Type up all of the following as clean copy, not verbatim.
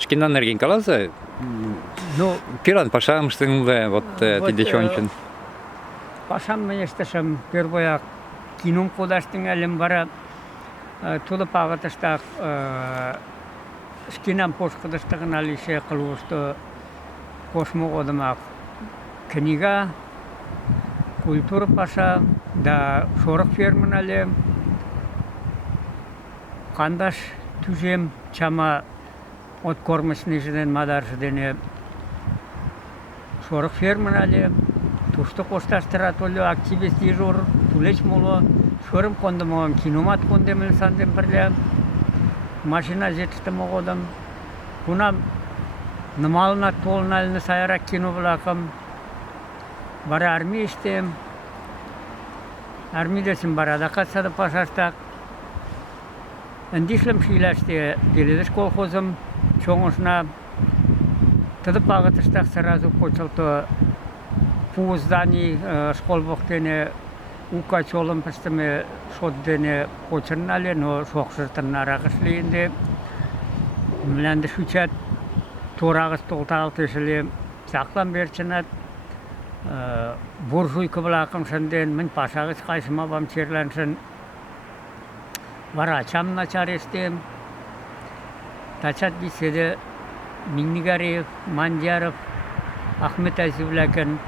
шкинан нерген каласа, Ну, пиран пашам штыңлы, вот тидечончен. пашам менештешем первояк кином кудаштың әлем бара тулып ағытыштақ шкинам пошқыдыштығын алише қылуышты кошму одымақ книга культура паша да шорық фермін әлем қандаш түзем чама от кормочный жиден мадаршы дене шорық фермін әлем тушты қошташтыра толы активист дежур тулеч моло шорым кондымоғам киномат кондеміл сандем бірле машина жетістім оғодым кунам нымалына толыналыны сайрак кино бұлақым бара армия іштем армиядесім барада қатсады пашаштақ індишлім шилаште деледіш колхозым чоңышына тыдып бағытыштақ сразу почылты по здании школ боқтене ука чолым пістіме шот дене почырнале, но шоқшыртын арағышлейінде міләнді шүчат торағыз толтағыл тешіле сақлан берчінат буржуйкі бұлақым шынден мен пашағыз қайшыма бам черләншін вара чам начар естем тачат биседе Миннигариев, Мандияров, Ахмет Азивләкен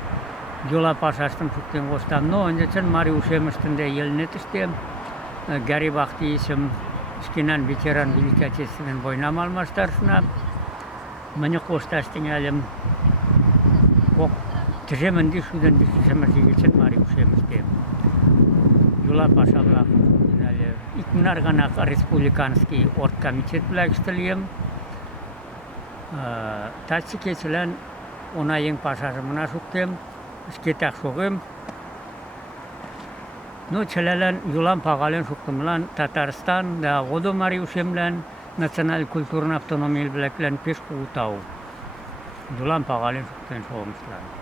Жола пашаштым шуктен қостам. Но өндечен мари ушеміштінде елінет істем. Гарри Бахти есім шкинан ветеран Великий Отечественный война малмаштаршына. Мені қошташтың әлім тіжемінді шуден бішішемірдегечен мари ушеміштем. Жола паша бұлақым шуктен әлі. Икмінар ғанақ республиканский оргкомитет біләкістілем. Татсы кетілен она ең пашашымына шуктем. Скетак шоғым. Ну, челелен юлан пағален шуктымлан Татарстан, да ғоды мари ушемлен националь культурный автономияль білеклен пеш құғытау. Юлан пағален шуктен шоғымшылан.